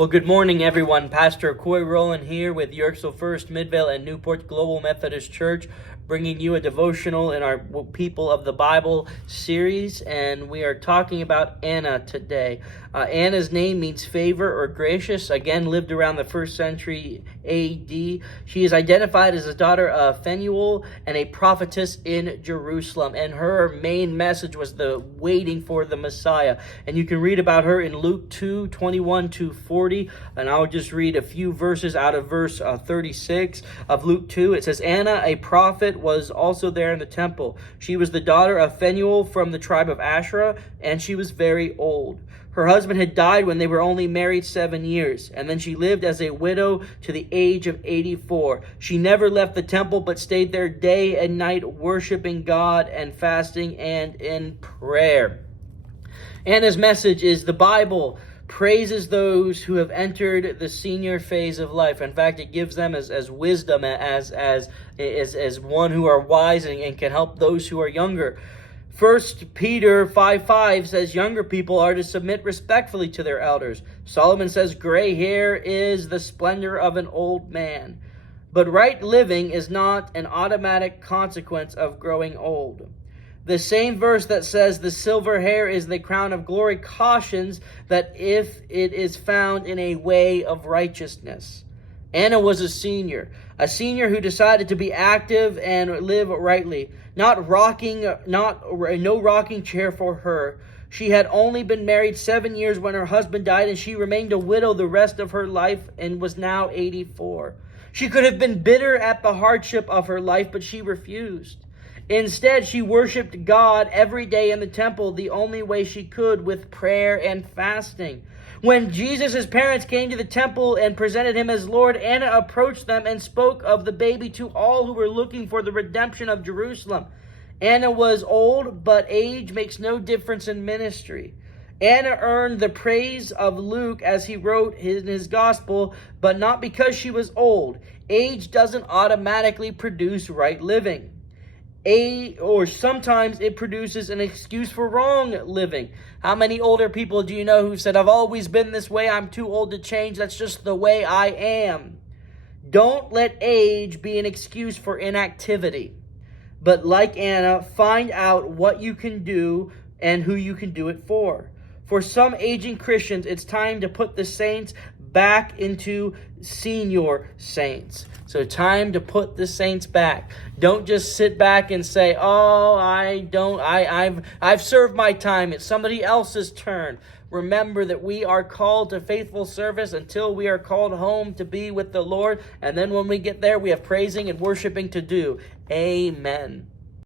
Well, good morning, everyone. Pastor Coy Rowland here with Yorksville First, Midvale, and Newport Global Methodist Church, bringing you a devotional in our People of the Bible series, and we are talking about Anna today. Anna's name means favor or gracious. Again, lived around the 1st century A.D. She is identified as the daughter of Phanuel and a prophetess in Jerusalem, and her main message was the waiting for the Messiah. And you can read about her in Luke 2:21-40, and I'll just read a few verses out of verse 36 of Luke 2. It says, Anna, a prophet, was also there in the temple. She was the daughter of Phanuel from the tribe of Asherah, and she was very old. Her husband had died when they were only married 7 years, and then she lived as a widow to the age of 84. She never left the temple, but stayed there day and night, worshiping God and fasting and in prayer. Anna's message is the Bible praises those who have entered the senior phase of life. In fact, it gives them as wisdom, as one who are wise and can help those who are younger. 1 Peter 5:5 says younger people are to submit respectfully to their elders. Solomon says gray hair is the splendor of an old man. But right living is not an automatic consequence of growing old. The same verse that says the silver hair is the crown of glory cautions that if it is found in a way of righteousness. Anna was a senior who decided to be active and live rightly. No rocking chair for her. She had only been married 7 years when her husband died, and she remained a widow the rest of her life and was now 84. She could have been bitter at the hardship of her life, but she refused. Instead, she worshiped God every day in the temple the only way she could, with prayer and fasting. When Jesus' parents came to the temple and presented him as Lord, Anna approached them and spoke of the baby to all who were looking for the redemption of Jerusalem. Anna was old, but age makes no difference in ministry. Anna earned the praise of Luke as he wrote in his gospel, but not because she was old. Age doesn't automatically produce right living. Or sometimes it produces an excuse for wrong living. How many older people do you know who said, I've always been this way, I'm too old to change, that's just the way I am? Don't let age be an excuse for inactivity. But like Anna, find out what you can do and who you can do it for. For some aging Christians, it's time to put the saints back into senior saints. So time to put the saints back. Don't just sit back and say, "Oh, I've served my time. It's somebody else's turn." Remember that we are called to faithful service until we are called home to be with the Lord. And then when we get there, we have praising and worshiping to do. Amen.